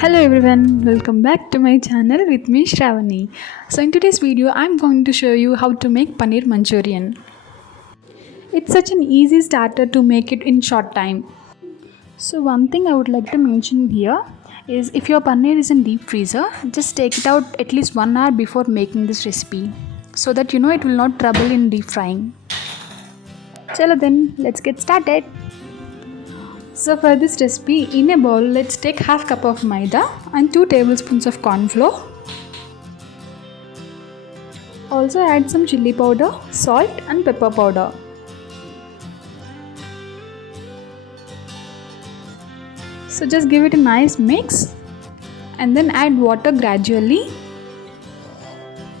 Hello everyone, welcome back to my channel with me Shravani. So in today's video I'm going to show you how to make Paneer Manchurian. It's such an easy starter to make it in short time. So one thing I would like to mention here is if your paneer is in deep freezer, just take it out at least 1 hour before making this recipe so that you know it will not trouble in deep frying. Chalo then, let's get started. So for this recipe, in a bowl, let's take half cup of maida and 2 tablespoons of corn flour. Also add some chilli powder, salt and pepper powder. So just give it a nice mix and then add water gradually.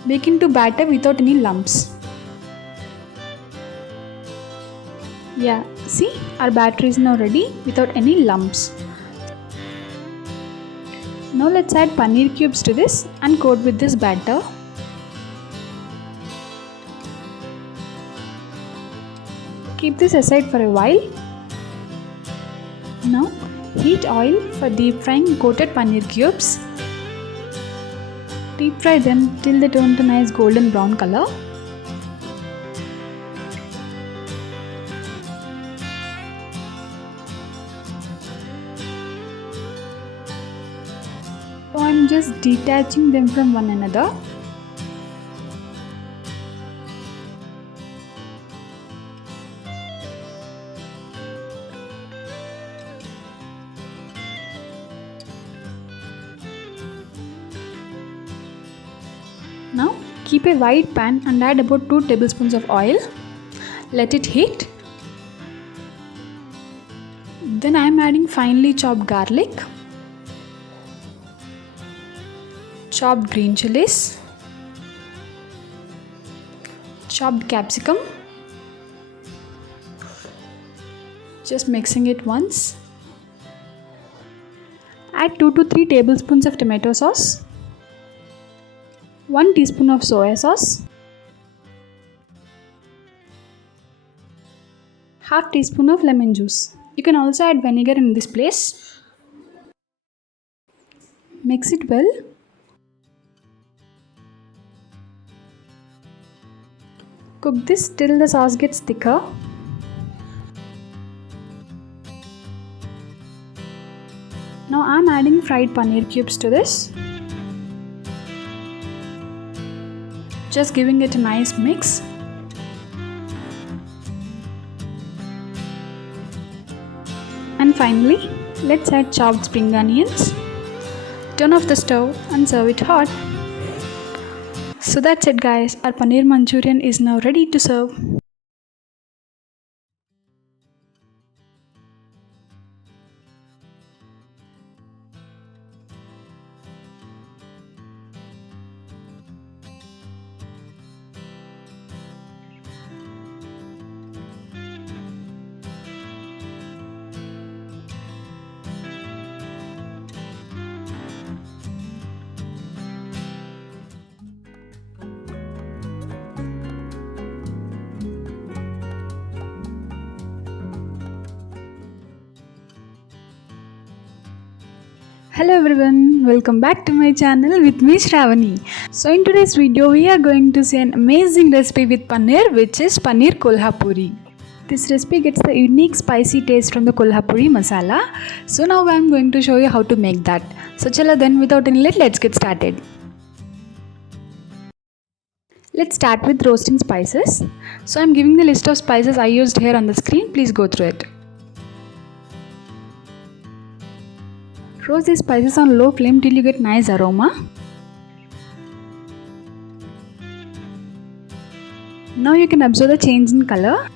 Bake into batter without any lumps. Yeah, see, our batter is now ready without any lumps. Now let's add paneer cubes to this and coat with this batter. Keep this aside for a while. Now heat oil for deep frying coated paneer cubes. Deep fry them till they turn to nice golden brown color. So I'm just detaching them from one another. Now keep a wide pan and add about 2 tablespoons of oil. Let it heat. Then I am adding finely chopped garlic, chopped green chilies, chopped capsicum. Just mixing it once. Add 2 to 3 tablespoons of tomato sauce, 1 teaspoon of soya sauce, half teaspoon of lemon juice. You can also add vinegar in this place. Mix it well. Cook this till the sauce gets thicker. Now I am adding fried paneer cubes to this. Just giving it a nice mix. And finally, let's add chopped spring onions. Turn off the stove and serve it hot. So that's it guys, our Paneer Manchurian is now ready to serve. Hello everyone, welcome back to my channel with me Shravani. So in today's video we are going to see an amazing recipe with paneer, which is Paneer Kolhapuri. This recipe gets the unique spicy taste from the Kolhapuri Masala. So now I am going to show you how to make that. So chalo then, without any delay, let's get started. Let's start with roasting spices. So I am giving the list of spices I used here on the screen. Please go through it. Roast these spices on low flame till you get nice aroma. Now you can observe the change in color.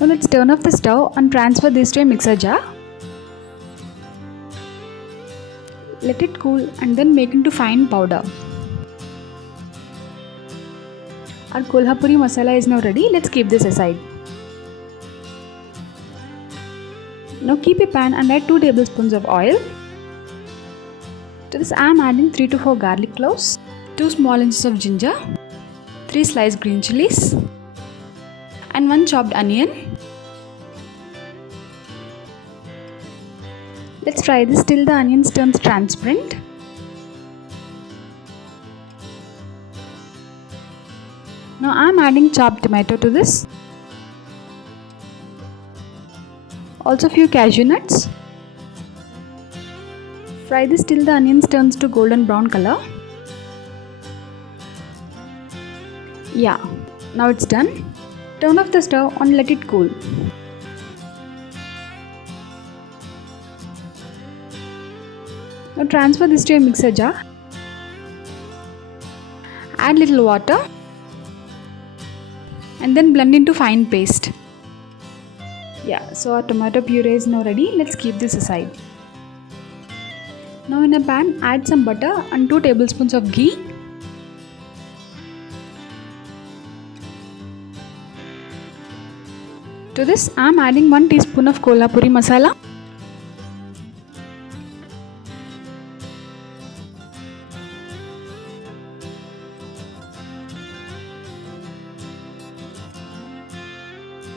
Now let's turn off the stove and transfer this to a mixer jar. Let it cool and then make into fine powder. Our Kolhapuri masala is now ready. Let's keep this aside. Now keep a pan and add 2 tablespoons of oil. To this I am adding 3 to 4 garlic cloves, 2 small inches of ginger, 3 sliced green chilies and 1 chopped onion. Let's fry this till the onions turns transparent. Now I'm adding chopped tomato to this. Also few cashew nuts. Fry this till the onions turns to golden brown color. Yeah, now it's done. Turn off the stove and let it cool. Now transfer this to a mixer jar. Add little water and then blend into fine paste. Yeah, so our tomato puree is now ready. Let's keep this aside. Now in a pan, add some butter and 2 tablespoons of ghee. To this, I am adding 1 teaspoon of Kolhapuri Masala.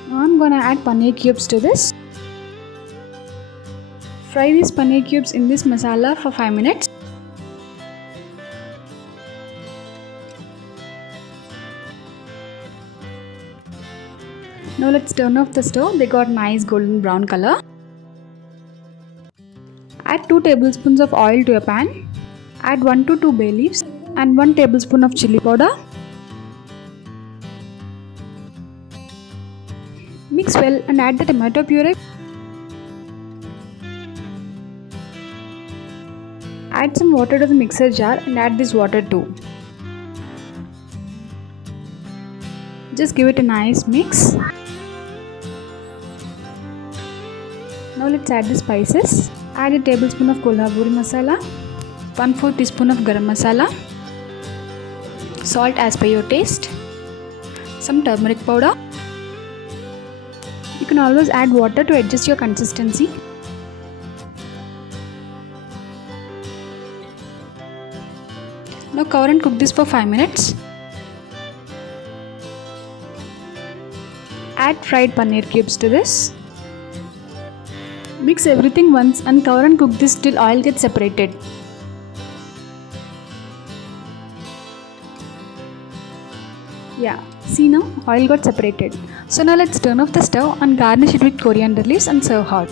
Now I am gonna add paneer cubes to this. Fry these paneer cubes in this masala for 5 minutes. Now let's turn off the stove. They got nice golden brown color. Add 2 tablespoons of oil to a pan. Add 1 to 2 bay leaves and 1 tablespoon of chili powder. Mix well and add the tomato puree. Add some water to the mixer jar and add this water too. Just give it a nice mix. Now let's add the spices. Add a tablespoon of Kolhapuri Masala, 1/4 teaspoon of Garam Masala, salt as per your taste, some turmeric powder. You can always add water to adjust your consistency. Now cover and cook this for 5 minutes. Add fried paneer cubes to this. Mix everything once and cover and cook this till oil gets separated. Yeah, see now oil got separated. So now let's turn off the stove and garnish it with coriander leaves and serve hot.